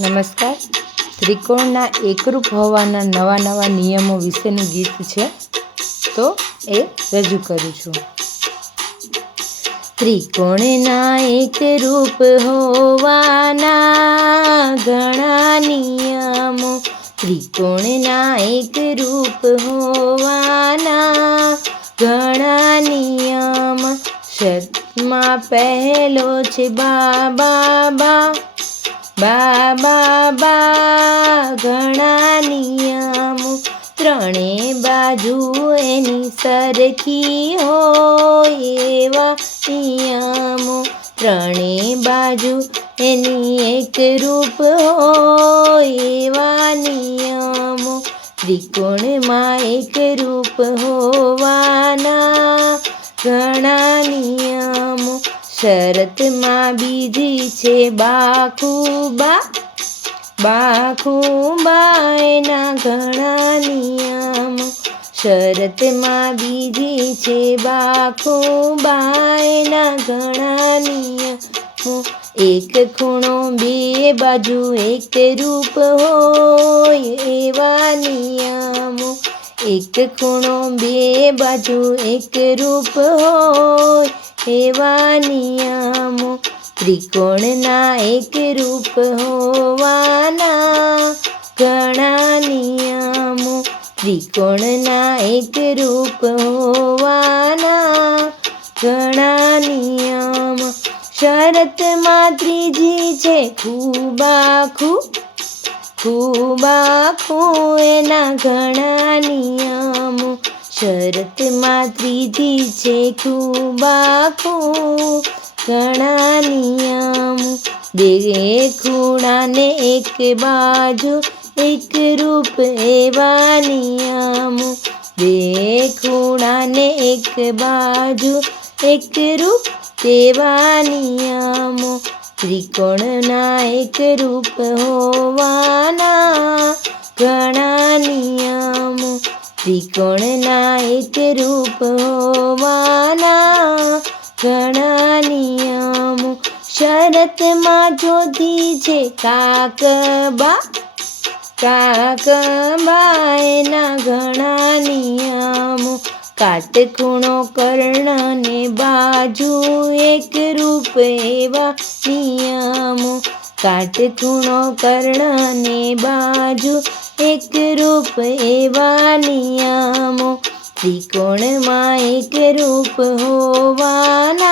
નમસ્કાર. ત્રિકોણના એકરૂપ હોવાના નવા નવા નિયમો વિશેનું ગીત છે. તો એ રજૂ કરું છું. ત્રિકોણના એકરૂપ હોવાના ઘણા નિયમો. ત્રિકોણના એકરૂપ હોવાના ઘણા નિયમ. શર્તમાં પહેલો છે બા બા બા. બા બા ઘણા નિયમો ત્રણે બાજુ એની સરખી હોય એવા નિયમો ત્રણે બાજુ એની એક રૂપ હોય એવા નિયમો. ત્રિકોણમાં એક રૂપ હોવાના ઘણા શરતમાં બીજી છે બાખુબા. બાખુબા એના ઘણા નિયમો. શરતમાં બીજી છે બાખુબા એના ઘણા નિયમો. એક ખૂણો બે બાજુ, એક રૂપ હોય એવા નિયમો. એક ખૂણો બે બાજુ, એક રૂપ હોય એવા નિયમો, ત્રિકોણના એક રૂપ હોવાના. ઘણા નિયમો, ત્રિકોણના એક રૂપ હોવાના. ઘણા નિયમ, શરતમાં ત્રીજી છે ખૂબાખુ ખૂબાખુ એના ઘણા નિયમો. શરતમાં ત્રીજી છે ખૂબાખુ ઘણા નિયમો બે ખૂણાને એક બાજુ, એક રૂપ એવા નિયમો બે ખૂણાને એક બાજુ, એક રૂપ તેવા નિયમો ત્રિકોણના એક રૂપ હોવાના ઘણા નિયમો ત્રિકોણના એક રૂપ હોવાના ઘણા નિયમો શરતમાં જોધી છે. કાકબા કાકબા એના ઘણા નિયમો કાટખૂણો કર્ણને બાજુ એક રૂપ એવા નિયમો કાટખૂણો કર્ણને બાજુ એક રૂપ એવા નિયમો ત્રિકોણમાં એક રૂપ હોવાના